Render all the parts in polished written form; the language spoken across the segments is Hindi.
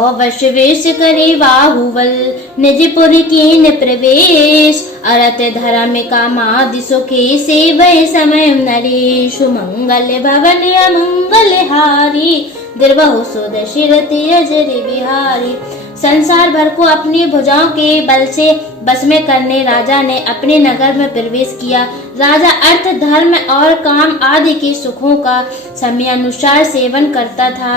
अवश्य वेश करे बाहुबल निजपुर कीन प्रवेश अरत धर्म कामादि सुखे सेवय समय नरेश मंगल भवन अमंगल हारी दुर्बहु सुदशरथि अजर बिहारी। संसार भर को अपनी भुजाओं के बल से बस में करने राजा ने अपने नगर में प्रवेश किया। राजा अर्थ धर्म और काम आदि के सुखों का समय अनुसार सेवन करता था।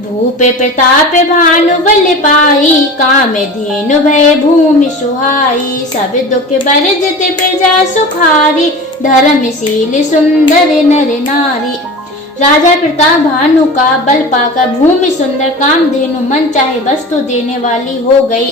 भूप प्रताप भानु बल पाई काम धेनु भय भूमि सुहाई सब दुख बरजत प्रजा सुखारी धर्मशील सुंदर नर नारी। राजा प्रताप भानु का बल पाकर भूमि सुंदर कामधेनु मन चाहे वस्तु देने वाली हो गई।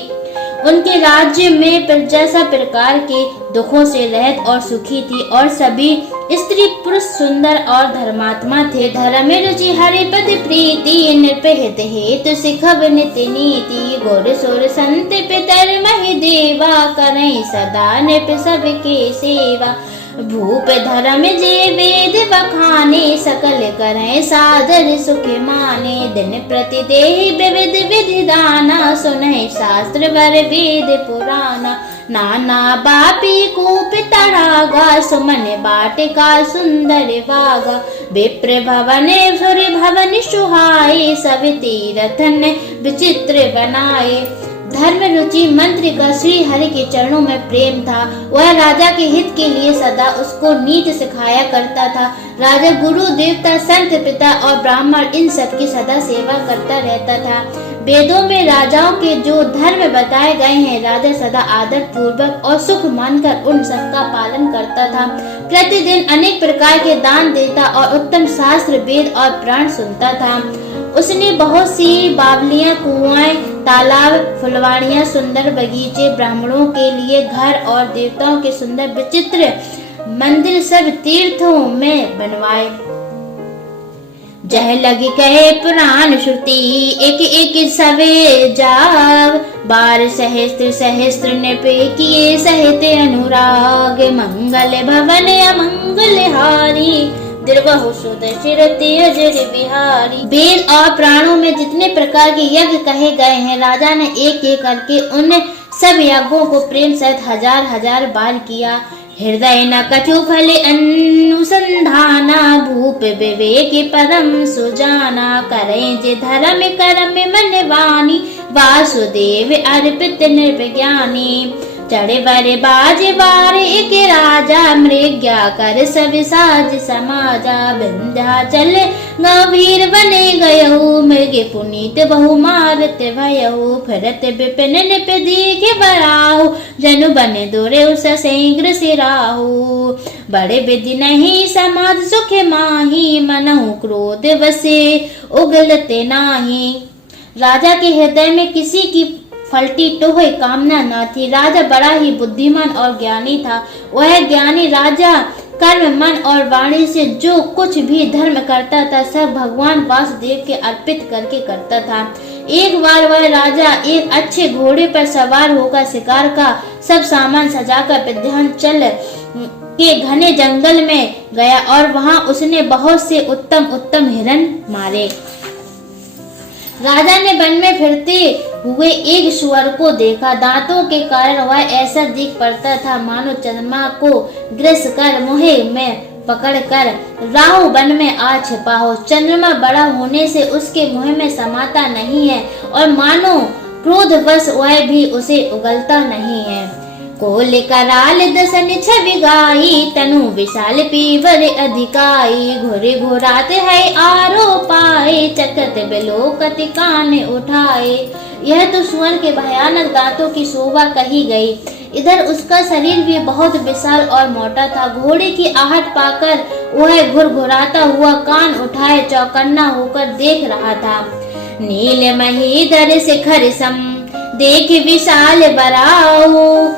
उनके राज्य में प्रजा सब प्रकार के दुखों से रहित और सुखी थी और सभी स्त्री पुरुष सुंदर और धर्मात्मा थे। धर्म रुचि हरिपद प्रीति नृपहित हेतु सिखब नित्य नीति गौर सोर संत पितर महि देवा करें सदा नृप सबके सेवा। भूप धर्म जे वेद बखाने सकल करें सादर सुख माने दिन प्रति देहि विविध विधि दाना सुनहि शास्त्र वर वेद पुराना। नाना बापी कूप तड़ागा सुमन बाटिका सुंदर बागा विप्र भवन सुर भवन सुहाए सविती रतन विचित्र बनाए। धर्म रुचि मंत्री का श्री हरि के चरणों में प्रेम था। वह राजा के हित के लिए सदा उसको नीति सिखाया करता था। राजा गुरु देवता संत पिता और ब्राह्मण इन सब की सदा सेवा करता रहता था। वेदों में राजाओं के जो धर्म बताए गए हैं राजा सदा आदर पूर्वक और सुख मानकर उन सब का पालन करता था। प्रतिदिन अनेक प्रकार के दान देता और उत्तम शास्त्र वेद और पुराण सुनता था। उसने बहुत सी बावलियां कुआं तालाब फुलवाड़ियां सुंदर बगीचे ब्राह्मणों के लिए घर और देवताओं के सुंदर विचित्र मंदिर सब तीर्थों में बनवाए। जह लगी कहे पुराण श्रुति एक एक सवे जाग बार सहस्त्र सहस्त्र नृपे किए सहित अनुराग मंगल भवन अमंगल हारी दुर्बहु सुदशरथि अजर बिहारी। वेद और पुराणों में जितने प्रकार के यज्ञ कहे गए हैं राजा ने एक एक करके उन सब यज्ञों को प्रेम सहित हजार हजार बार किया। हृदय न कछु फल अनुसंधाना भूप विवेक परम सुजाना करें जे धर्म कर्म मन वाणी वासुदेव अर्पित निर्विज्ञानी। चढ़े बड़े बाज बार एक राजा मृग्या कर सब साज समाजा विंध्याचल गंभीर बने गयहु मृग पुनीत बहु मारत भयहु फिरत विपिन निप दीघ बराहु जनु बने दोरे उस शीघ्र सिराहु बड़े विधि नहीं समाज सुख माही मनहु क्रोध वसे उगलते नाही। राजा के हृदय में किसी की फलती टोहे कामना न थी। राजा बड़ा ही बुद्धिमान और ज्ञानी था। वह ज्ञानी राजा कर्म मन और वाणी से जो कुछ भी धर्म करता था सब भगवान वासुदेव के अर्पित करके करता था। एक बार वह राजा एक अच्छे घोड़े पर सवार होकर शिकार का सब सामान सजाकर विंध्याचल के घने जंगल में गया और वहां उसने बहुत से उत्तम उत्तम हिरण मारे। राजा ने वन में फिरते हुए एक सुअर को देखा। दांतों के कारण वह ऐसा दिख पड़ता था मानो चंद्रमा को ग्रस कर मुहे में पकड़कर राहु वन में आ छिपा हो। चंद्रमा बड़ा होने से उसके मुंह में समाता नहीं है और मानो क्रोधवश वह भी उसे उगलता नहीं है। कोल कराल दसन छवि गाई तनु विशाल पीवर अधिकाई घोरे घोराते है आरो पाए चकत बिलोकत कान उठाए। यह तो सुअर के भयानक दांतों की शोभा कही गई। इधर उसका शरीर भी बहुत विशाल और मोटा था। घोड़े की आहट पाकर वह घुरघुराता हुआ कान उठाए चौकन्ना होकर देख रहा था। नील महीधर शिखर सम देख विशाल बराऊ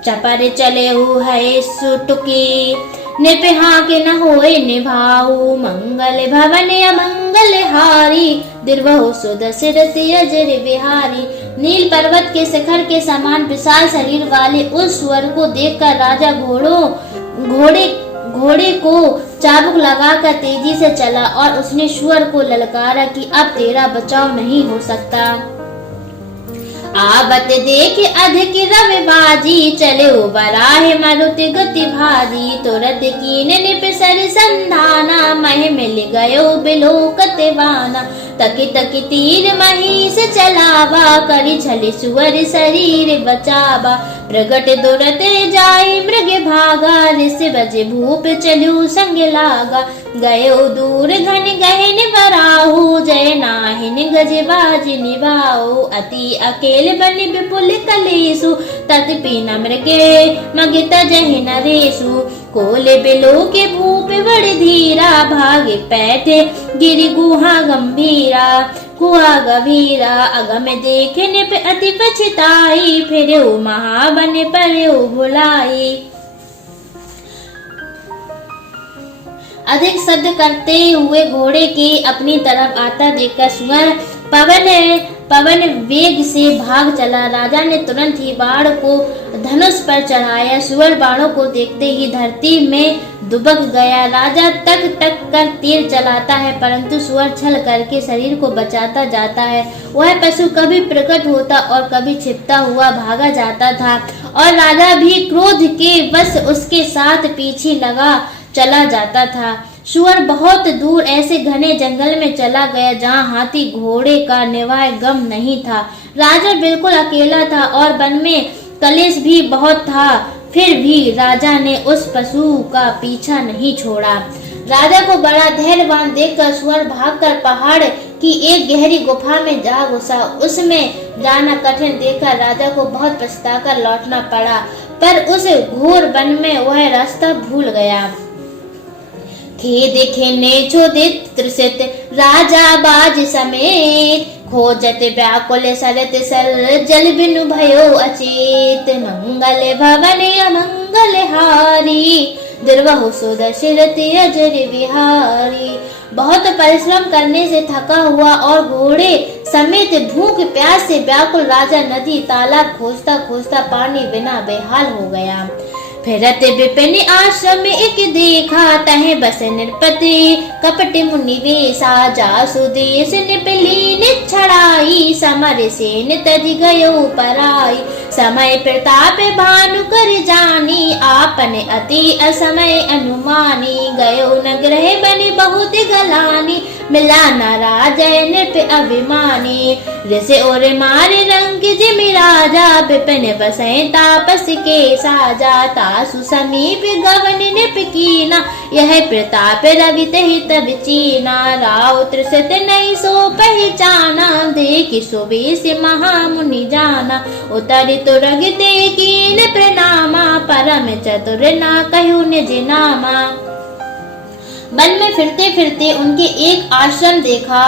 चपर चले हु है सुटुकी निपहा के न होए निभाऊ मंगल भवन अमंगल हारी दुर्बहु सुदशरथि अजर बिहारी। नील पर्वत के शिखर के समान विशाल शरीर वाले उस सुअर को देखकर राजा घोड़े को चाबुक लगाकर तेजी से चला और उसने सुअर को ललकारा कि अब तेरा बचाव नहीं हो सकता। आवत देख अधिक रविबाजी, चले बराहे मरुति गति भारी। तुरत कीन निप सर संधाना, मह मिल गयो बिलोकत बाना। तकी तकी तीर महिष चलावा, करी छली सुअर शरीर बचावा। प्रगट दुरत जाय मृग भागा, ऋष बजे भूप चलू संग लागा। गयो दूर घन गहन बराहु, जय नाहिन गजबाज निभाओ। अति अकेल बन विपुल कलेसु, तदपि नम्रगे मगित जहि नरेशु। कोले बिलो के भूप बड़ धीरा, भागे पैठे गिरि गुहा गंभीरा। कुआ गभीरा अगम देखने पे अति पछताई, फिर महाबन पर भुलाई। अधिक शब्द करते हुए घोड़े के अपनी तरफ आता देखकर सुअर पवन वेग से भाग चला। राजा ने तुरंत ही बाण को धनुष पर चढ़ाया। सुअर बाणों को देखते ही धरती में दुबक गया। राजा टक टक कर तीर चलाता है, परंतु सुअर छल करके शरीर को बचाता जाता है। वह पशु कभी प्रकट होता और कभी छिपता हुआ भागा जाता था, और राजा भी क्रोध के वश उसके साथ पीछे लगा चला जाता था। सुअर बहुत दूर ऐसे घने जंगल में चला गया जहाँ हाथी घोड़े का निवाय गम नहीं था। राजा बिल्कुल अकेला था और वन में कलेश भी बहुत था। फिर भी राजा ने उस पशु का पीछा नहीं छोड़ा। राजा को बड़ा धैर्यवान देखकर सुअर भागकर पहाड़ की एक गहरी गुफा में जा घुसा। उसमें जाना कठिन देखकर राजा को बहुत पछताकर लौटना पड़ा, पर उस घोर वन में वह रास्ता भूल गया। खेद खेने चोदित त्रिसित राजा बाज समेत, खोजत व्याकुल सरत सर जल बिनु भयो अचेत। मंगल भवन अमंगल हारी, दुर्वहु सुदशरथ अजर विहारी। बहुत परिश्रम करने से थका हुआ और घोड़े समेत भूख प्यास से व्याकुल राजा नदी तालाब खोजता खोजता पानी बिना बेहाल हो गया। फिरत विपिन आश्रम एक देखा, तहे बस नृपति कपट मुनि वेशा। जासु देश निपलीन छड़ाई, समर सेन तज गयो पराई। समय प्रताप भानु कर जानी, आपने अति असमय अनुमानी। गयो न ग्रह बनि बहुत गलानी, मिला न राजय नृप अभिमानी। ऋषि और मारे रंग जिमि राजा, विपिन बसै तापस के साजा। तासु समीप गवन नृप कीना, यह प्रताप रवित ही तब चीना। राव त्रिसत नहीं सो पहचाना, देखि सुबेश महामुनि जाना। उतर तुरगते कीन प्रणामा, परम चतुर ना कहु निज नामा। वन में फिरते फिरते उनके एक आश्रम देखा।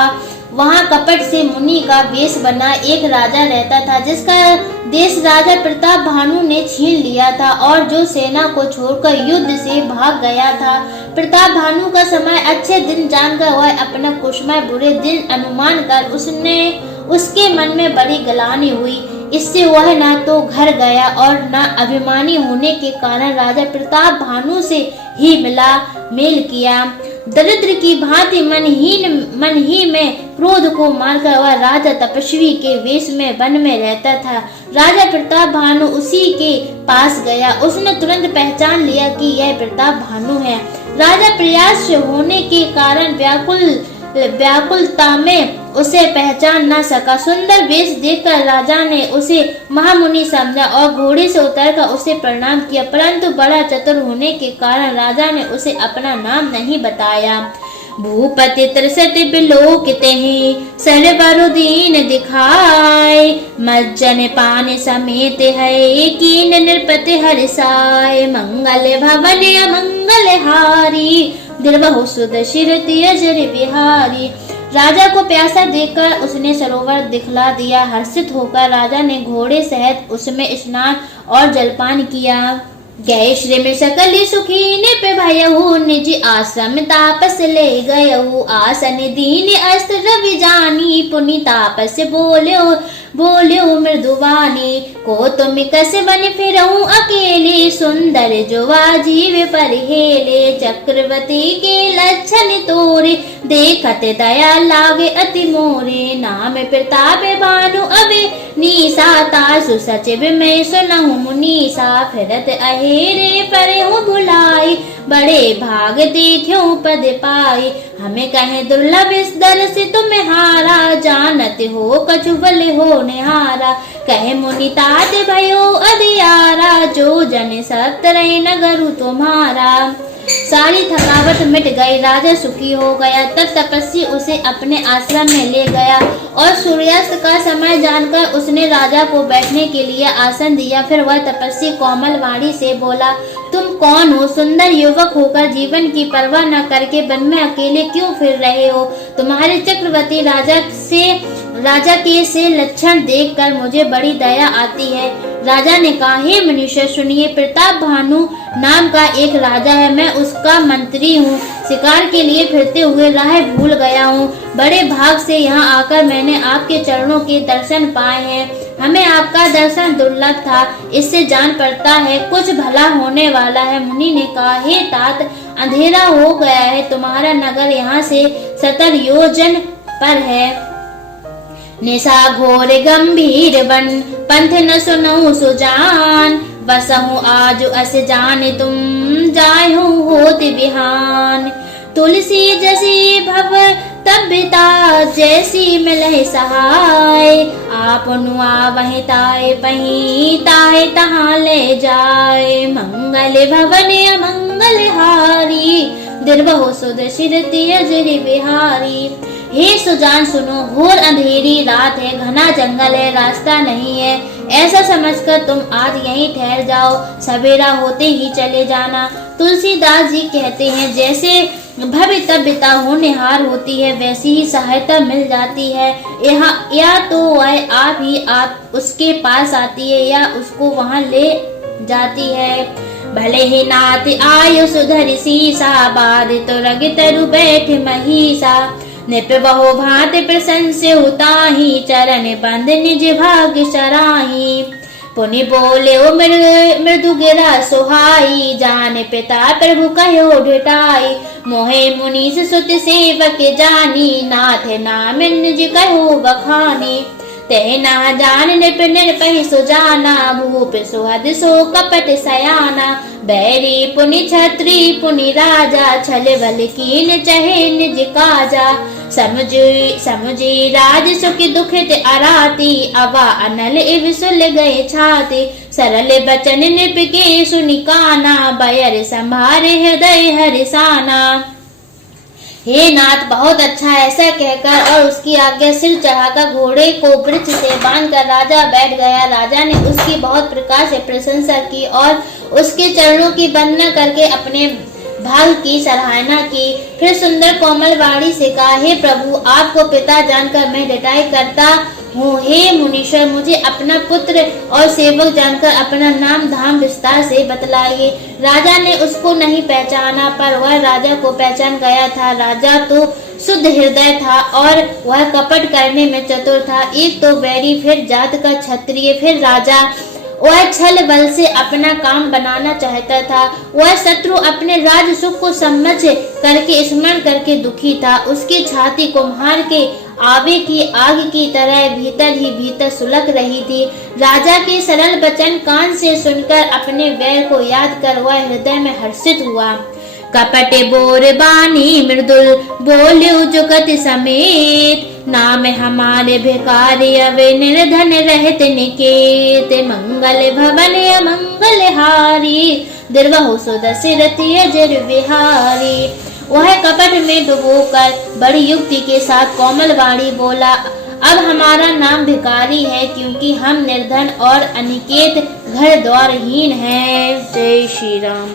वहाँ कपट से मुनि का वेश बना एक राजा रहता था, जिसका देश राजा प्रताप भानु ने छीन लिया था और जो सेना को छोड़कर युद्ध से भाग गया था। प्रताप भानु का समय अच्छे दिन जानकर वह अपना कुशमय बुरे दिन अनुमान कर उसके मन में बड़ी गलानी हुई। इससे वह न तो घर गया और न अभिमानी होने के कारण राजा प्रताप भानु से ही मेल किया। दरिद्र की भांति मन ही में क्रोध को मारकर वह राजा तपस्वी के वेश में वन में रहता था। राजा प्रताप भानु उसी के पास गया। उसने तुरंत पहचान लिया कि यह प्रताप भानु है। राजा प्रयास होने के कारण व्याकुलता में उसे पहचान न सका। सुंदर वेश देखकर राजा ने उसे महामुनि समझा और घोड़े से उतरकर उसे प्रणाम किया, परंतु बड़ा चतुर होने के कारण राजा ने उसे अपना नाम नहीं बताया। भूपति त्रिसत बिलोकिते ही सरवर दीन दिखाए, मज्जन पान समेत है कीन नृपति हरिसाय। मंगल भवन अमंगल हारी, दुर्वहु सुदशरथ अजर विहारी। राजा को प्यासा देखकर उसने सरोवर दिखला दिया। हर्षित होकर राजा ने घोड़े सहित उसमें स्नान और जलपान किया। गए श्री में सकल सुखी निप भयहु, निज आश्रम तापस ले गयहु। आसन दीन अस्त्र रवि जानी, पुनि तापस बोल्यो मृदुवानी। को तुम कस बन फिरऊं अकेले, सुंदर जुवा जीव पर हेले। चक्रवर्ती के लक्षण तोरे, देखत दया लागे अति मोरे। नाम प्रताप भानु अबे नीस साता सुसचिव मैं सुनहु मुनीसा, फिरत अहेरे परे हूँ भुलाई, बड़े भाग देखो पद पाई। हमें कहे दुर्लभ इस दल से तुम हारा, जानत हो कछु बल हो निहारा। कहे मुनि तात भयो अधियारा, जो जन सत्रय नगरु तुम्हारा। सारी थकावट मिट गई, राजा सुखी हो गया। तब तपस्वी उसे अपने आश्रम में ले गया और सूर्यास्त का समय जानकर उसने राजा को बैठने के लिए आसन दिया। फिर वह तपस्वी कोमल वाणी से बोला, तुम कौन हो? सुंदर युवक होकर जीवन की परवाह न करके वन में अकेले क्यों फिर रहे हो? तुम्हारे चक्रवर्ती राजा के से लक्षण देखकर मुझे बड़ी दया आती है। राजा ने कहा, हे मनुष्य सुनिए, प्रताप भानु नाम का एक राजा है, मैं उसका मंत्री हूँ। शिकार के लिए फिरते हुए राह भूल गया हूँ। बड़े भाग से यहाँ आकर मैंने आपके चरणों के दर्शन पाए हैं। हमें आपका दर्शन दुर्लभ था, इससे जान पड़ता है कुछ भला होने वाला है। मुनि ने कहा, हे तात, अंधेरा हो गया है, तुम्हारा नगर यहाँ से 70 योजन पर है। निशा घोर गंभीर बन, पंथ न सुनहु सुजान, बसहु आज अस जान तुम, जाहु होत बिहान। तुलसी जैसी भव तबिता, जैसी मिलहि सहाय, आपनु आवहि ताय पही, ताय तहाँ ले जाय। मंगल भवन अमंगल हारी, दिर्बहु सुध सिर त्यजरि बिहारी। हे सुजान सुनो, घोर अंधेरी रात है, घना जंगल है, रास्ता नहीं है। ऐसा समझकर तुम आज यहीं ठहर जाओ, सवेरा होते ही चले जाना। तुलसीदास जी कहते हैं, जैसे भव्य तबिता होनहार होती है, वैसी ही सहायता मिल जाती है। या तो वह आप उसके पास आती है या उसको वहाँ ले जाती है। भले ही नाथ आयु सुधर सीसा, बाधित रग तरु बैठ महिषा। निप बहु भांत प्रशंस्य उताही, चरण बंद निज भाग सराही। पुनि बोले ओ मृदु गिरा सुहाई, जान पिता प्रभु कहो ढिठाई। मोहे मुनीस सुत सेवक जानी, नाथ नाम निज कहो बखानी। ते ना जान निप निर्पहि सुजाना, भूप सुहद सो कपट सयाना। बैरी पुनि छत्री पुनि राजा, छल बल कीन चहे निज काजा। समुझी राज सुख दुखित अराती, अवा अनल इव सुल गए छाती। सरल बचन निप के सुनि काना, बयर संभारे हृदय हरिसाना। हे नाथ, बहुत अच्छा, ऐसा कहकर और उसकी आज्ञा सिर चढ़ाकर घोड़े को वृक्ष से बांधकर राजा बैठ गया। राजा ने उसकी बहुत प्रकार से प्रशंसा की और उसके चरणों की वंदना करके अपने भाग की सराहना की। फिर सुंदर कोमल वाणी से कहा, हे प्रभु, आपको पिता जानकर मैं ढिठाई करता हूँ। हे मुनीश्वर, मुझे अपना पुत्र और सेवक जानकर अपना नाम धाम विस्तार से बतलाइए। राजा ने उसको नहीं पहचाना, पर वह राजा को पहचान गया था। राजा तो शुद्ध हृदय था और वह कपट करने में चतुर था। एक तो बैरी, फिर जात का क्षत्रिय, फिर राजा। वह छल बल से अपना काम बनाना चाहता था। वह शत्रु अपने राज सुख को समझ करके स्मरण करके दुखी था। उसकी छाती कुम्हार के आवे की आग की तरह भीतर ही भीतर सुलग रही थी। राजा के सरल वचन कान से सुनकर अपने वैर को याद कर वह हृदय में हर्षित हुआ। कपट बोर बानी मृदुल, बोल्यो जुगत समेत। नाम हमारे भिखारी, अवे निर्धन रहत निकेत। मंगल भवन अमंगल हारी, दिर्बहु सुध सिर त्यजरि बिहारी। वह कपट में डुबोकर बड़ी युक्ति के साथ कोमल वाणी बोला, अब हमारा नाम भिखारी है, क्योंकि हम निर्धन और अनिकेत घर द्वारहीन हैं। जय श्री राम।